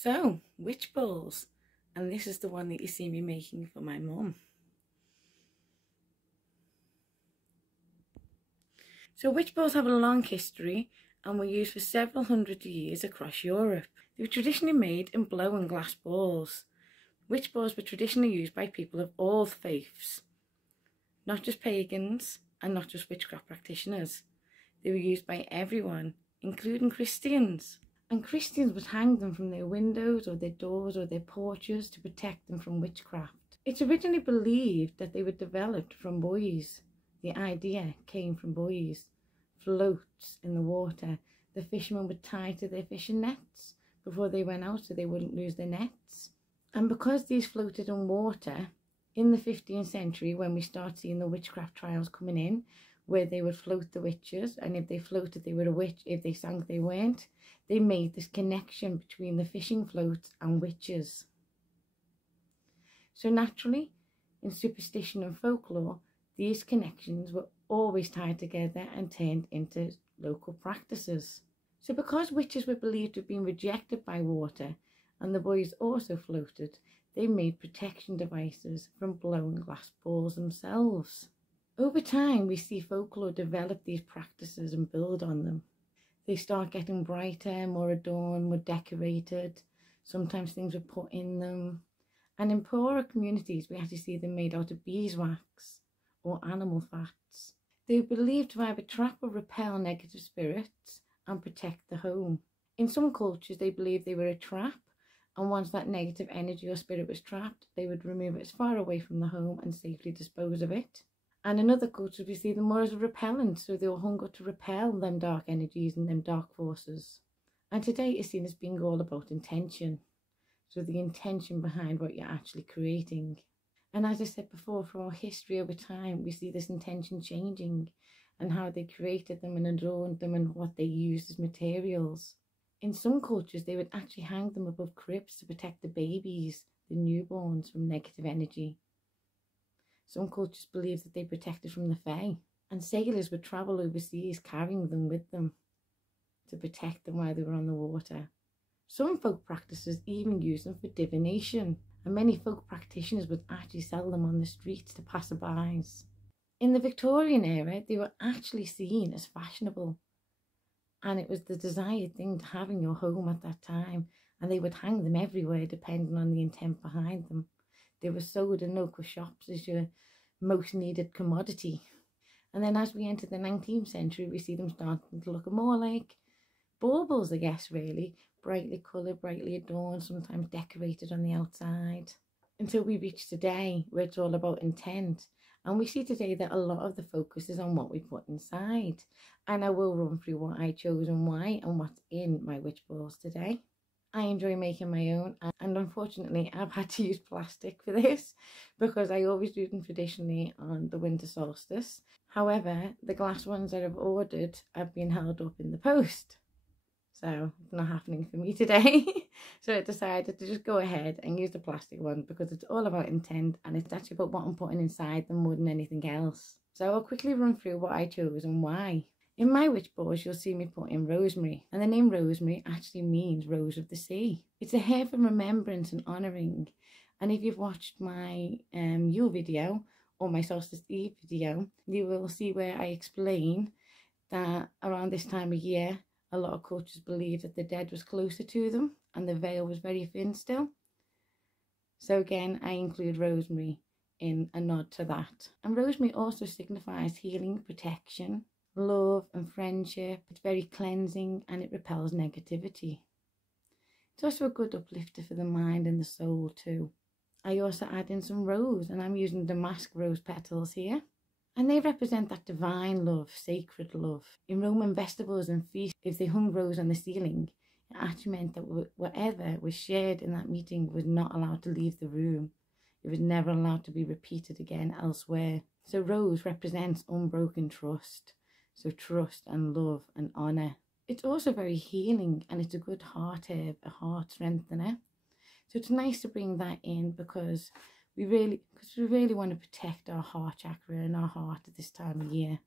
So, witch balls, and this is the one that you see me making for my mum. So witch balls have a long history and were used for several hundred years across Europe. They were traditionally made in blow and glass balls. Witch balls were traditionally used by people of all faiths, not just pagans and not just witchcraft practitioners. They were used by everyone, including Christians. And Christians would hang them from their windows or their doors or their porches to protect them from witchcraft. It's originally believed that they were developed from buoys. The idea came from buoys, floats in the water. The fishermen would tie to their fishing nets before they went out so they wouldn't lose their nets. And because these floated on water, in the 15th century, when we start seeing the witchcraft trials coming in, where they would float the witches, and if they floated they were a witch, if they sank they weren't, they made this connection between the fishing floats and witches. So naturally, in superstition and folklore, these connections were always tied together and turned into local practices. So because witches were believed to have been rejected by water, and the boys also floated, they made protection devices from blowing glass balls themselves. Over time, we see folklore develop these practices and build on them. They start getting brighter, more adorned, more decorated. Sometimes things were put in them. And in poorer communities, we actually see them made out of beeswax or animal fats. They were believed to either trap or repel negative spirits and protect the home. In some cultures, they believed they were a trap, and once that negative energy or spirit was trapped, they would remove it as far away from the home and safely dispose of it. And in other cultures, we see them more as a repellent, so they were hung up to repel them dark energies and them dark forces. And today it's seen as being all about intention, so the intention behind what you're actually creating. And as I said before, from our history over time, we see this intention changing and how they created them and adorned them and what they used as materials. In some cultures, they would actually hang them above cribs to protect the babies, the newborns, from negative energy. Some cultures believed that they protected from the fae, and sailors would travel overseas carrying them with them to protect them while they were on the water. Some folk practices even used them for divination, and many folk practitioners would actually sell them on the streets to passerbys. In the Victorian era, they were actually seen as fashionable, and it was the desired thing to have in your home at that time, and they would hang them everywhere depending on the intent behind them. They were sold in local shops as your most needed commodity. And then as we enter the 19th century, we see them starting to look more like baubles, I guess, really. Brightly coloured, brightly adorned, sometimes decorated on the outside. Until we reach today, where it's all about intent. And we see today that a lot of the focus is on what we put inside. And I will run through what I chose and why, and what's in my witch balls today. I enjoy making my own, and unfortunately I've had to use plastic for this because I always do them traditionally on the winter solstice. However, the glass ones that I've ordered have been held up in the post, so it's not happening for me today. So I decided to just go ahead and use the plastic one because it's all about intent, and it's actually about what I'm putting inside them more than anything else. So I'll quickly run through what I chose and why. In my witch balls, you'll see me put in rosemary, and the name rosemary actually means rose of the sea. It's a herb for remembrance and honouring, and if you've watched my Yule video or my Solstice Eve video, you will see where I explain that around this time of year, a lot of cultures believe that the dead was closer to them and the veil was very thin still. So again, I include rosemary in a nod to that. And rosemary also signifies healing, protection, love and friendship. It's very cleansing and it repels negativity. It's also a good uplifter for the mind and the soul too. I also add in some rose, and I'm using damask rose petals here, and they represent that divine love, sacred love. In Roman festivals and feasts, if they hung rose on the ceiling, it actually meant that whatever was shared in that meeting was not allowed to leave the room. It was never allowed to be repeated again elsewhere. So rose represents unbroken trust. So trust and love and honour. It's also very healing, and it's a good heart herb, a heart strengthener. So it's nice to bring that in because we really want to protect our heart chakra and our heart at this time of year.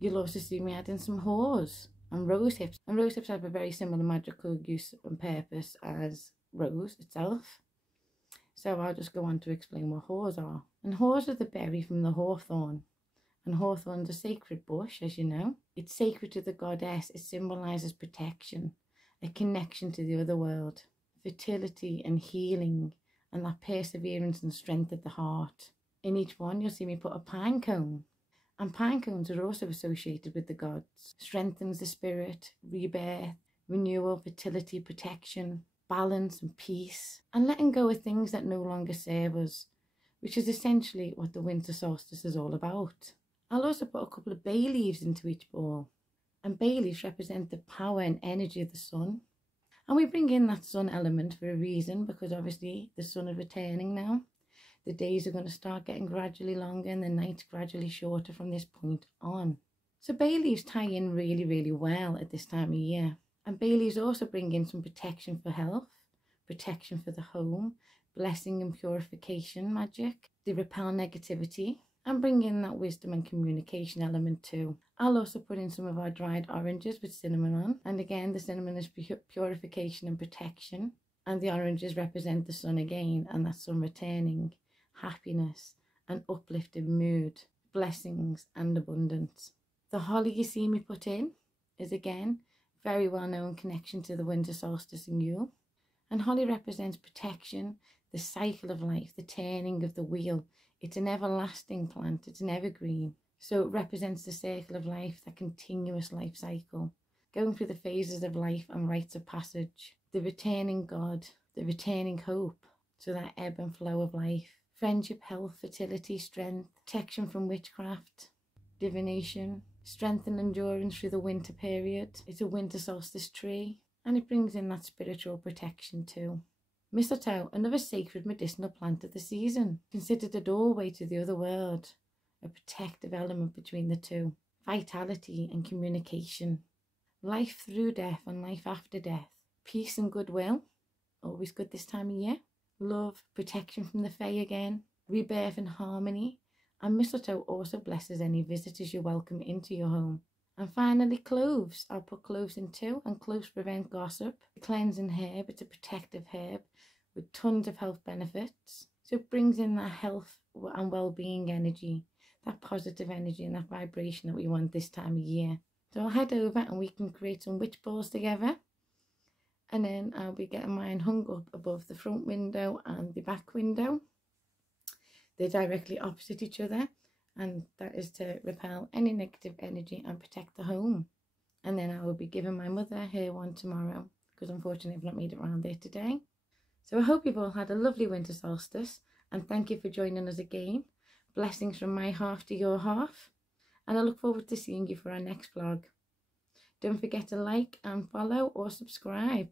You'll also see me add in some haws and rose hips. And rose hips have a very similar magical use and purpose as rose itself. So I'll just go on to explain what haws are. And haws are the berry from the hawthorn. And hawthorn's a sacred bush, as you know. It's sacred to the goddess. It symbolises protection, a connection to the other world, fertility and healing, and that perseverance and strength of the heart. In each one, you'll see me put a pine cone. And pine cones are also associated with the gods. Strengthens the spirit, rebirth, renewal, fertility, protection, balance and peace, and letting go of things that no longer serve us, which is essentially what the winter solstice is all about. I'll also put a couple of bay leaves into each ball. And bay leaves represent the power and energy of the sun. And we bring in that sun element for a reason, because obviously the sun is returning now. The days are going to start getting gradually longer and the nights gradually shorter from this point on. So bay leaves tie in really, really well at this time of year. And bay leaves also bring in some protection for health, protection for the home, blessing and purification magic. They repel negativity and bring in that wisdom and communication element too. I'll also put in some of our dried oranges with cinnamon on. And again, the cinnamon is purification and protection. And the oranges represent the sun again, and that sun returning, happiness and uplifted mood, blessings and abundance. The holly you see me put in is again very well known connection to the winter solstice and Yule. And holly represents protection, the cycle of life, the turning of the wheel. It's an everlasting plant, it's an evergreen. So it represents the circle of life, that continuous life cycle, going through the phases of life and rites of passage, the returning God, the returning hope, so that ebb and flow of life, friendship, health, fertility, strength, protection from witchcraft, divination, strength and endurance through the winter period. It's a winter solstice tree, and it brings in that spiritual protection too. Mistletoe, another sacred medicinal plant of the season, considered a doorway to the other world, a protective element between the two, vitality and communication, life through death and life after death, peace and goodwill, always good this time of year, love, protection from the fae again, rebirth and harmony. And mistletoe also blesses any visitors you welcome into your home. And finally, cloves. I'll put cloves in too, and cloves prevent gossip. A cleansing herb, it's a protective herb with tons of health benefits. So it brings in that health and well-being energy, that positive energy and that vibration that we want this time of year. So I'll head over and we can create some witch balls together. And then I'll be getting mine hung up above the front window and the back window. They're directly opposite each other, and that is to repel any negative energy and protect the home. And then I will be giving my mother her one tomorrow, because unfortunately I've not made it around there today. So I hope you've all had a lovely winter solstice, and thank you for joining us again. Blessings from my half to your half, and I look forward to seeing you for our next vlog. Don't forget to like and follow or subscribe.